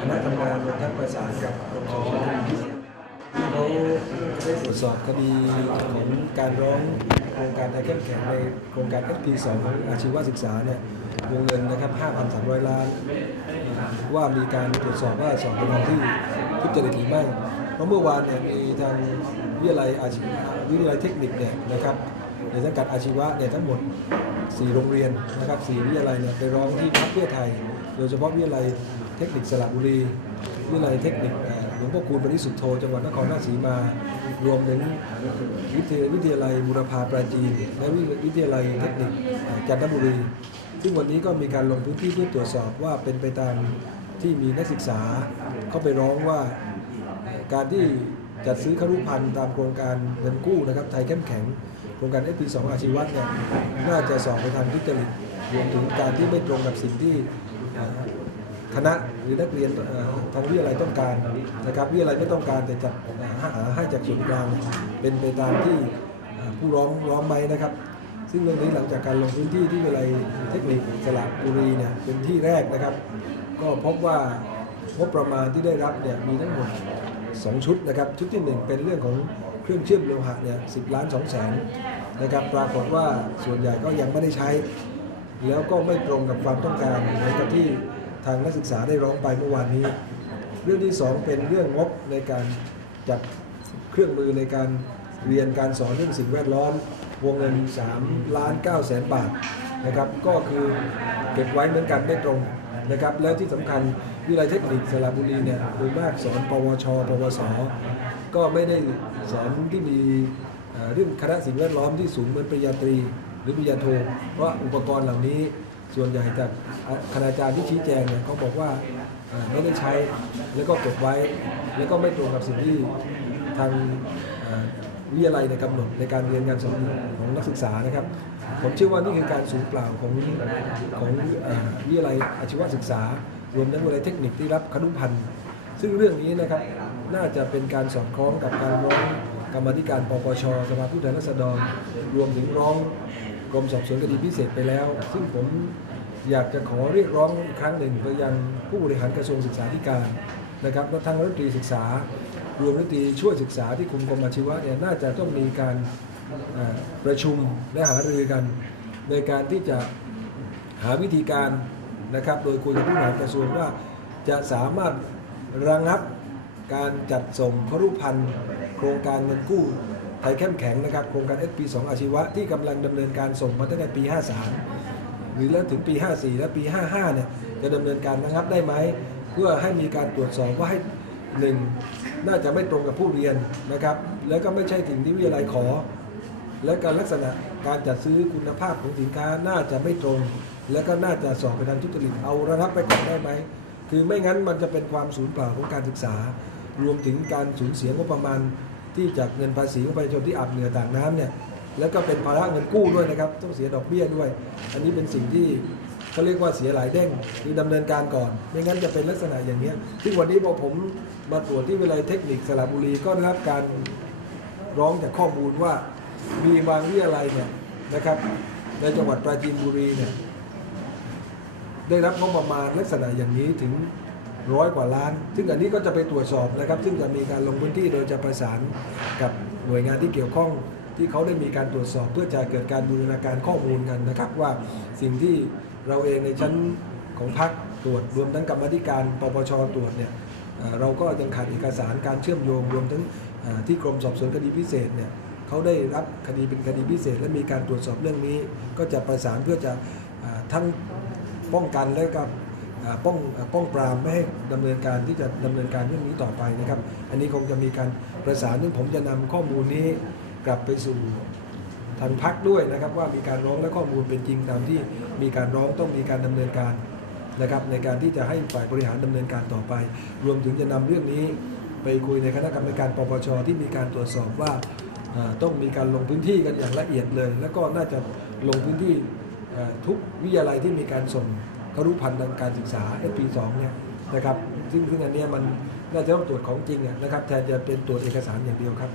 คณะทำงานรวมทั้งประสานกับกรมสอบสวนเขาได้ตรวจสอบคดีของการร้องโครงการไทยเข้มแข็งในโครงการ SP2 ของอาชีวศึกษาเนี่ยวงเงินนะครับ 5,300 ล้าน ว่ามีการตรวจสอบว่าสอบเป็นทางที่ทุจริตหรือไม่เพราะเมื่อวานเนี่ยมีทางวิทยาลัยอาชีววิทยาลัยเทคนิคเนี่ยนะครับในสังกัดอาชีวะเนี่ยทั้งหมด 4 โรงเรียนนะครับ4วิทยาลัยเนี่ยไปร้องที่พรรคเพื่อไทย โดยเฉพาะวิทยาลัยเทคนิคสระบุรีวิทยาลัยเทคนิคหลวงพ่อคูณปริสุทธโธจังหวัดนครราชสีมา รวมถึงวิทยวิทยาลัยบุรพาปราจีน และวิทยาลัยเทคนิคจันทบุรี ซึ่งวันนี้ก็มีการลงพื้นที่เพื่อตรวจสอบว่าเป็นไปตามที่มีนักศึกษาเข้าไปร้องว่าการที่จัดซื้อครุพันธ์ตามโครงการเงินกู้นะครับไทยเข้มแข็ง โครงการ SP2 อาชีวะเนี่ยน่าจะสอบไปทางทุจริตรวมถึงการที่ไม่ตรงกับสิ่งที่คณะหรือนักเรียนทางวิทยาลัยต้องการนะครับวิทยาลัยไม่ต้องการแต่จัดหาให้จากส่วนกลางเป็นไปตามที่ผู้ร้องร้องไหมนะครับ ซึ่งเรื่องนี้หลังจากการลงพื้นที่ที่วิทยาลัยเทคนิคสระบุรีเนี่ยเป็นที่แรกนะครับ ก็พบว่างบประมาณที่ได้รับเนี่ยมีทั้งหมด 2 ชุดนะครับ ชุดที่ 1 เป็นเรื่องของ เครื่องเชื่อมโลหะเนี่ยสิล้าน2แสนนะครับปรากฏว่าส่วนใหญ่ก็ยังไม่ได้ใช้ แล้วก็ไม่ตรงกับความต้องการในกับที่ทางนักศึกษาได้ร้องไปเมื่อวานนี้ เรื่องที่ 2 เป็นเรื่องงบในการจัดเครื่องมือในการเรียนการสอนเรื่องสิ่งแวดล้อมวงเงิน3ล้าน9แสนบาทนะครับก็คือเก็บไว้เหมือนกันไม่ตรง นะครับแล้วที่สำคัญวิทยาลัยเทคนิคสระบุรีเนี่ยโดยมากสอนปวช ปวส ก็ไม่ได้สอนที่มีเรื่องคณะสิ่งแวดล้อมที่สูงเหมือนปริญญาตรี หรือปริญญาโท เพราะอุปกรณ์เหล่านี้ส่วนใหญ่จากคณาจารย์ที่ชี้แจงเนี่ยเขาบอกว่าไม่ได้ใช้แล้วก็เก็บไว้ แล้วก็ไม่ตรงกับสิ่งที่ทาง วิทยาลัยในกำหนดในการเรียนการสอนของนักศึกษานะครับ ผมเชื่อว่านี่คือการสูญเปล่าของของวิทยาลัยอาชีวศึกษา รวมทั้งวิทยาลัยเทคนิคที่รับคนุพันธ์ซึ่งเรื่องนี้นะครับน่าจะเป็นการสอดคล้องกับการร้องกรรมธิการปปชสภาผู้แทนราษฎร รวมถึงร้องกรมสอบสวนคดีพิเศษไปแล้ว ซึ่งผมอยากจะขอเรียกร้องอีกครั้งหนึ่งไปยังผู้บริหารกระทรวงศึกษาธิการนะครับและทางรัฐมนตรีศึกษา รวมรัฐมนตรีช่วยศึกษาที่คุมกรมอาชีวะเนี่ยน่าจะต้องมีการประชุมและหารือกัน ในการที่จะหาวิธีการนะครับ โดยคุยกับผู้บริหารกระทรวงว่าจะสามารถระงับการจัดส่งครุพันธ์โครงการเงินกู้ไทยเข้มแข็งนะครับ โครงการ SP2 อาชีวะที่กำลังดำเนินการส่งมาตั้งแต่ปี 53 หรือแล้วถึงปี 54 และปี 55 เนี่ยจะดำเนินการระงับได้ไหม เพื่อให้มีการตรวจสอบว่าให้ หนึ่งน่าจะไม่ตรงกับผู้เรียนนะครับ แล้วก็ไม่ใช่สิ่งที่วิทยาลัยขอ และการลักษณะการจัดซื้อคุณภาพของสินค้าน่าจะไม่ตรง และก็น่าจะสอบไปทางทุจริตเอาระงับไปก่อนได้ไหมคือไม่งั้นมันจะเป็นความสูญเปล่าของการศึกษา รวมถึงการสูญเสียงบประมาณที่จากเงินภาษีของประชาชนที่อาบเหงื่อต่างน้ำเนี่ยแล้วก็เป็นภาระเงินกู้ด้วยนะครับ ต้องเสียดอกเบี้ยด้วย อันนี้เป็นสิ่งที่ เขาเรียกว่าเสียหลายเด้งคือดำเนินการก่อน ไม่งั้นจะเป็นลักษณะอย่างนี้ซึ่งวันนี้พอผมมาตรวจที่วิทยาลัยเทคนิคสระบุรีก็ได้รับการร้องจากข้อมูลว่ามีบางวิทยาลัยเนี่ยนะครับ ในจังหวัดปราจีนบุรีเนี่ยได้รับงบประมาณลักษณะอย่างนี้ถึงร้อยกว่าล้าน ซึ่งอันนี้ก็จะไปตรวจสอบนะครับ ซึ่งจะมีการลงพื้นที่โดยจะประสานกับหน่วยงานที่เกี่ยวข้องที่เขาได้มีการตรวจสอบเพื่อจะเกิดการบูรณาการข้อมูลกันนะครับ ว่าสิ่งที่ เราเองในชั้นของพักตรวจรวมทั้งกรรมาธิการปปชตรวจเนี่ยเอ่อเราก็ยังขาดเอกสารการเชื่อมโยงรวมทั้งเอ่อที่กรมสอบสวนคดีพิเศษเนี่ยเขาได้รับคดีเป็นคดีพิเศษ และมีการตรวจสอบเรื่องนี้ ก็จะประสานเพื่อจะเอ่อทั้งป้องกันและกับเอ่อป้องเอ่อป้องปรามไม่ให้ดำเนินการที่จะดำเนินการเรื่องนี้ต่อไปนะครับ อันนี้คงจะมีการประสานซึ่งผมจะนำข้อมูลนี้กลับไปสู่ ทางพักด้วยนะครับว่ามีการร้องและข้อมูลเป็นจริงตามที่มีการร้องต้องมีการดำเนินการนะครับในการที่จะให้ฝ่ายบริหารดำเนินการต่อไป รวมถึงจะนำเรื่องนี้ไปคุยในคณะกรรมการปปชที่มีการตรวจสอบว่าต้องมีการลงพื้นที่กันอย่างละเอียดเลย แล้วก็น่าจะลงพื้นที่ทุกวิทยาลัยที่มีการส่งครุพันธ์ทางการศึกษา SP2 เนี่ยนะครับซึ่งซึ่งอันนี้มันน่าจะต้องตรวจของจริงนะครับแทนจะเป็นตรวจเอกสารอย่างเดียวครับ